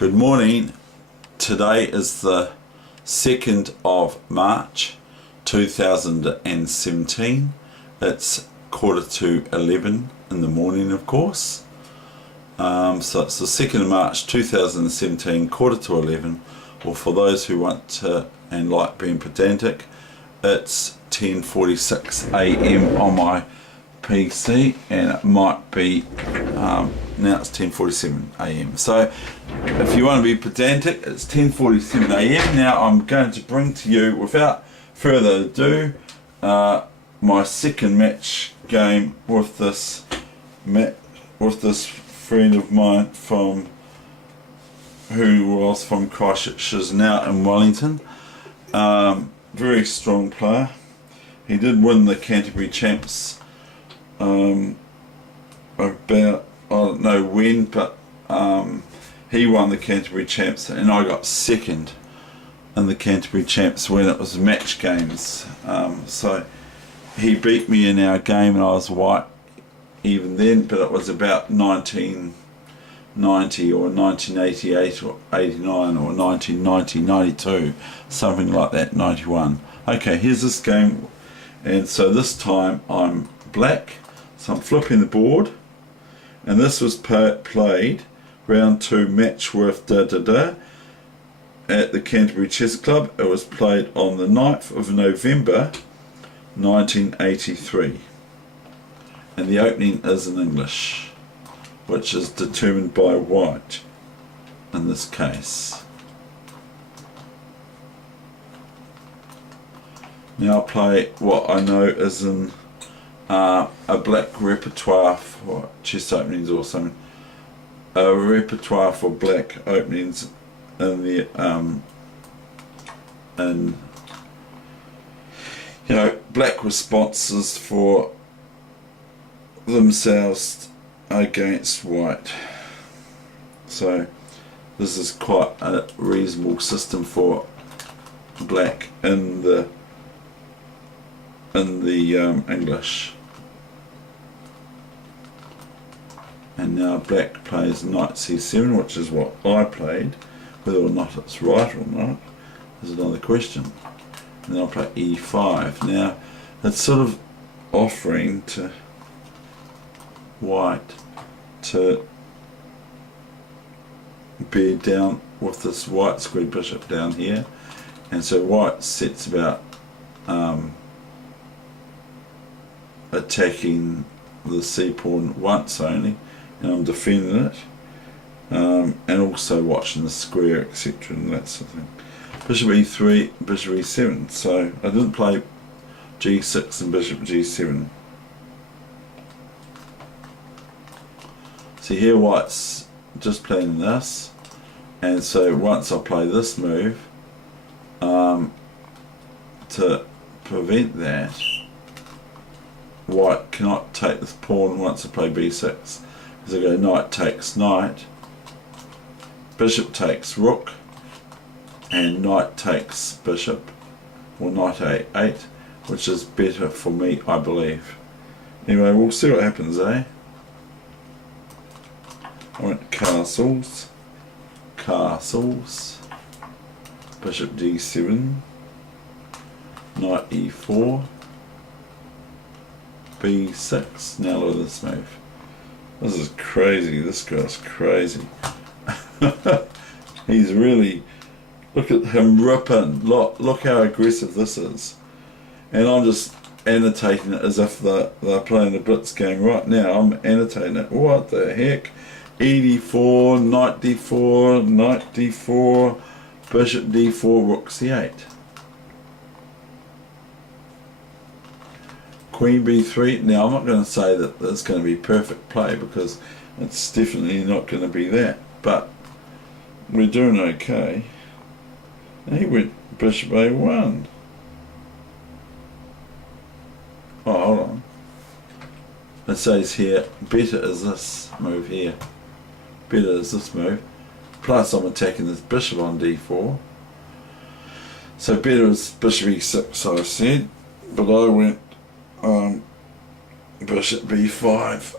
Good morning. Today is the 2nd of March 2017. It's 10:45 in the morning, of course. So it's the 2nd of March 2017, 11:45, or for those who want to and like being pedantic, it's 10:46 a.m. on my PC, and it might be now it's 10:47 a.m. So if you want to be pedantic, it's 10:47 a.m. Now I'm going to bring to you, without further ado, my second match game with this friend of mine who was from Christchurch, is now in Wellington. Very strong player. He did win the Canterbury Champs about, I don't know when, but he won the Canterbury Champs and I got second in the Canterbury Champs when it was match games. So he beat me in our game and I was white even then, but it was about 1990 or 1988 or 89 or 1990, 92, something like that, 91. Okay, here's this game, and so this time I'm black, so I'm flipping the board, and this was played round 2 match worth at the Canterbury Chess Club. It was played on the 9th of November 1983, and the opening is in English, which is determined by white in this case. Now I'll play what I know is in a black repertoire for chess openings, or something. A repertoire for black openings in the black responses for themselves against white. So this is quite a reasonable system for black in the English. And now black plays knight c7, which is what I played. Whether or not it's right or not is another question. And then I'll play e5. Now it's sort of offering to white to bear down with this white square bishop down here, and so white sets about attacking the c pawn once only, and I'm defending it, and also watching the square, etc., and that sort of thing. Bishop e3, bishop e7. So I didn't play g6 and bishop g7. See here, white's just playing this, and so once I play this move, to prevent that, white cannot take this pawn once I play b6, because I go knight takes knight, bishop takes rook, and knight takes bishop, or knight a8, which is better for me, I believe. Anyway, we'll see what happens, eh? I went castles, bishop d7, knight e4, b6. Now look at this move. This is crazy. This guy's crazy. He's really, look at him ripping. Look how aggressive this is. And I'm just annotating it as if they're playing a blitz game right now. I'm annotating it. What the heck? e4, knight d4, knight d4, bishop d4, rook c8. Queen b3. Now I'm not going to say that it's going to be perfect play, because it's definitely not going to be that, but we're doing okay. And he went bishop a1. Oh, hold on. It says here, better is this move here. Better is this move. Plus I'm attacking this bishop on d4. So better is bishop e6, I said. But I went bishop b5.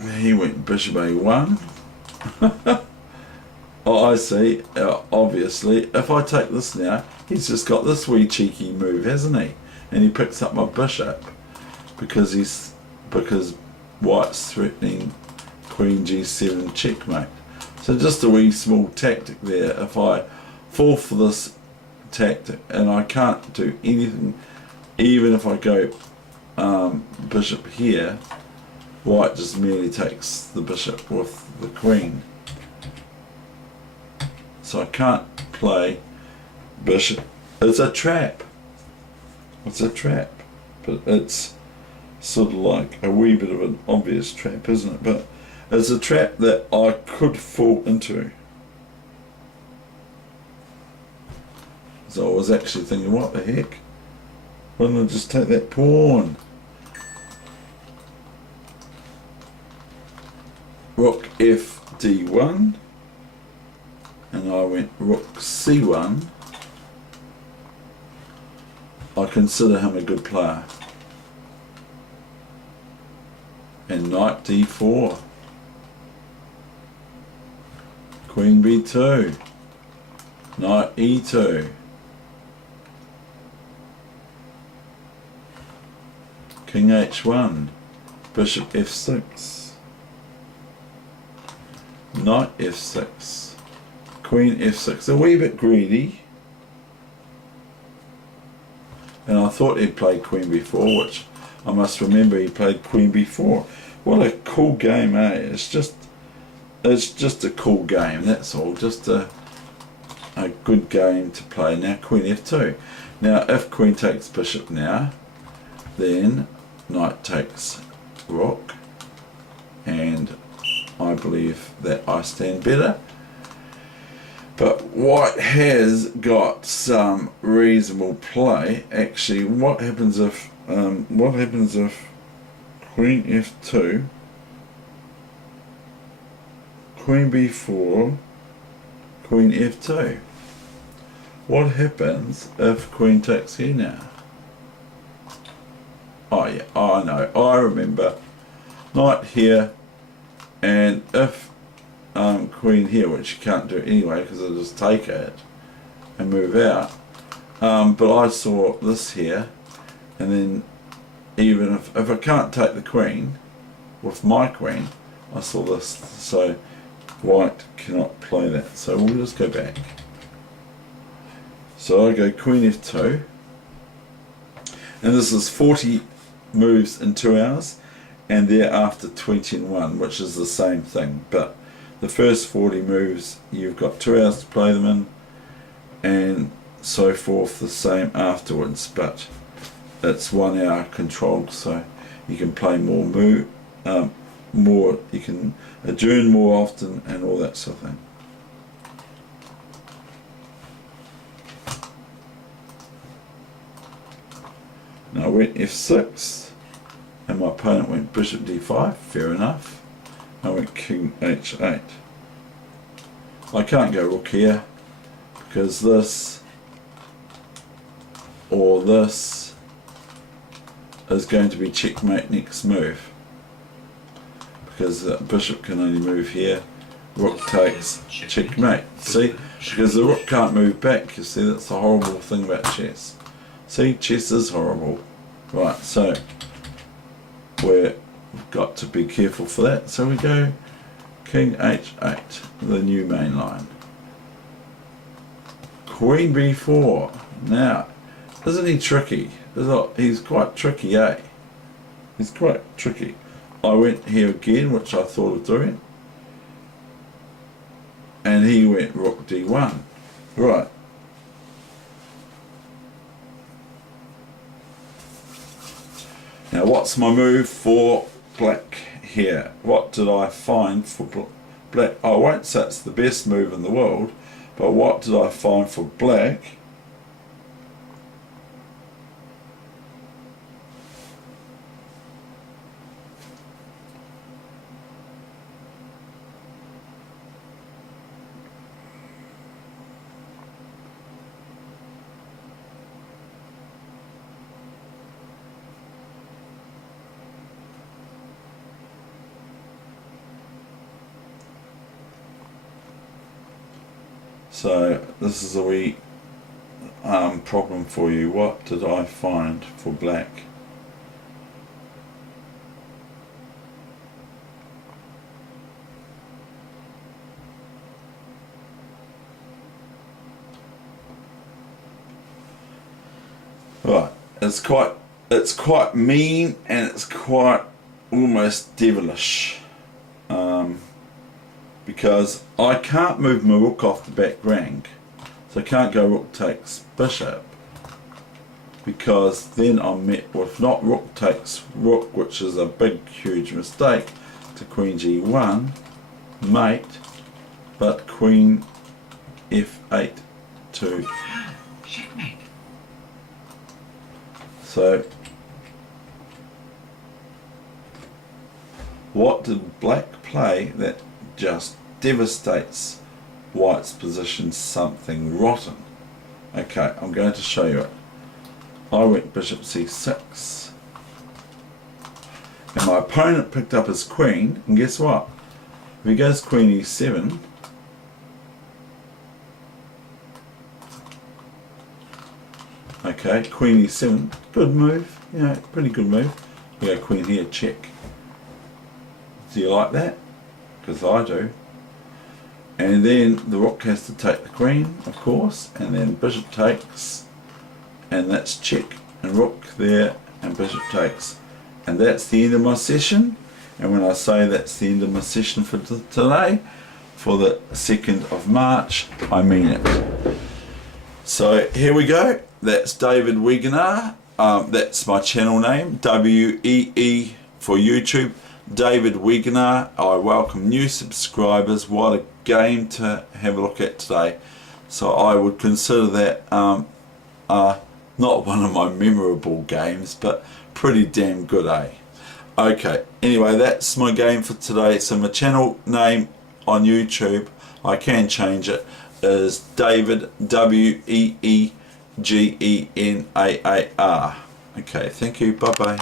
He went bishop a1. Oh, I see. Obviously, if I take this now, he's just got this wee cheeky move, hasn't he? And he picks up my bishop because white's threatening queen g7 checkmate. So just a wee small tactic there. If I fall for this tactic and I can't do anything, even if I go bishop here, white just merely takes the bishop with the queen. So I can't play bishop. It's a trap. It's a trap. But it's sort of like a wee bit of an obvious trap, isn't it? But it's a trap that I could fall into. So I was actually thinking, what the heck? Why don't I just take that pawn? Rook f d1. And I went rook c1. I consider him a good player. And knight d4. Queen b2. Knight e2. King h1. Bishop f6. Knight f6. Queen f6, a wee bit greedy. And I thought he'd played queen b4, which I must remember he played queen b4. What a cool game, eh? It's just a cool game, that's all. Just a good game to play. Now queen f2. Now if queen takes bishop now, then knight takes rook, and I believe that I stand better. But white has got some reasonable play. Actually, what happens if queen f2, queen b4, queen f2? What happens if queen takes here now? Oh yeah, I know, I remember. Knight here, and if queen here, which you can't do anyway because I'll just take it and move out. But I saw this here, and then even if I can't take the queen with my queen, I saw this. So white cannot play that. So we'll just go back. So I go queen f2, and this is 40 moves in 2 hours, and thereafter 20 in 1, which is the same thing. But the first 40 moves you've got 2 hours to play them in, and so forth, the same afterwards, but it's 1 hour controlled, so you can play more you can adjourn more often and all that sort of thing. Now I went f6 and my opponent went bishop d5, fair enough. I went king h8. I can't go rook here because this or this is going to be checkmate next move, because the bishop can only move here. Rook takes, checkmate. See, because the rook can't move back. You see, that's the horrible thing about chess. See, chess is horrible. Right, so we've got to be careful for that. So we go king h8, the new main line. Queen b4. Now, isn't he tricky? He's quite tricky, eh? He's quite tricky. I went here again, which I thought of doing, and he went rook d1. Right. Now what's my move for black here? What did I find for black? I won't say it's the best move in the world, but what did I find for black? So this is a wee problem for you. What did I find for black? Right, it's quite mean, and it's quite almost devilish, because I can't move my rook off the back rank, so I can't go rook takes bishop, because then I'm met with not rook takes rook, which is a big huge mistake, to queen g1 mate, but queen f8 to checkmate. So what did black play that just devastates white's position? Something rotten. Okay, I'm going to show you it. I went bishop c6, and my opponent picked up his queen, and guess what? If he goes queen e7, okay, queen e7, good move, pretty good move. We go queen here, check. Do you like that? Because I do. And then the rook has to take the queen, of course, and then bishop takes, and that's check, and rook there, and bishop takes. And that's the end of my session. And when I say that's the end of my session for today, for the 2nd of March, I mean it. So here we go. That's David Weegenaar. That's my channel name, W-E-E for YouTube. David Weegenaar. I welcome new subscribers. What a game to have a look at today. So I would consider that not one of my memorable games, but pretty damn good, eh? Okay, anyway, that's my game for today. So my channel name on YouTube, I can change it, is David, W-E-E-G-E-N-A-A-R. Okay, thank you, bye bye.